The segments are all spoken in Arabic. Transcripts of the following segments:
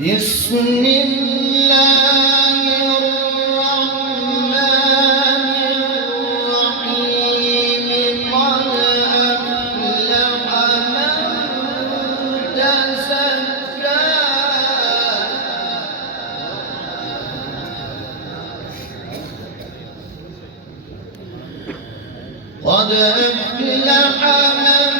بسم الله الرحمن الرحيم قد أفلح من تزكى قد أفلح من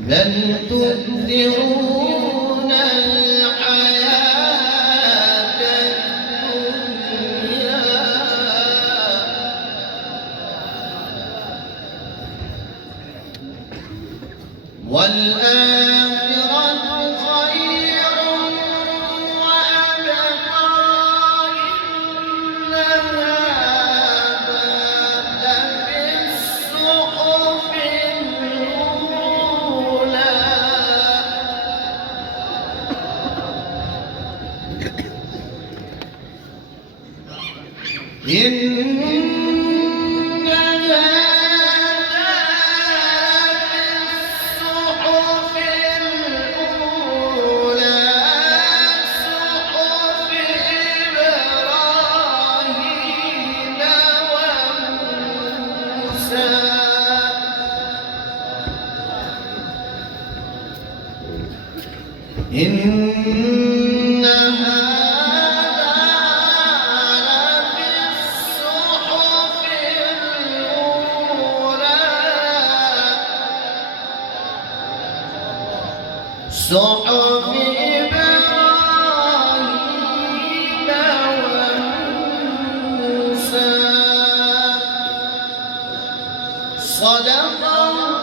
بل تؤثرون الحياة الدنيا والآخرة خير وأبقى إن هذا لفي الصحف الأولى إن هذا لفي الصحف الأولى صحف إبراهيم وموسى إن صحف إبراهيم وموسى صدق الله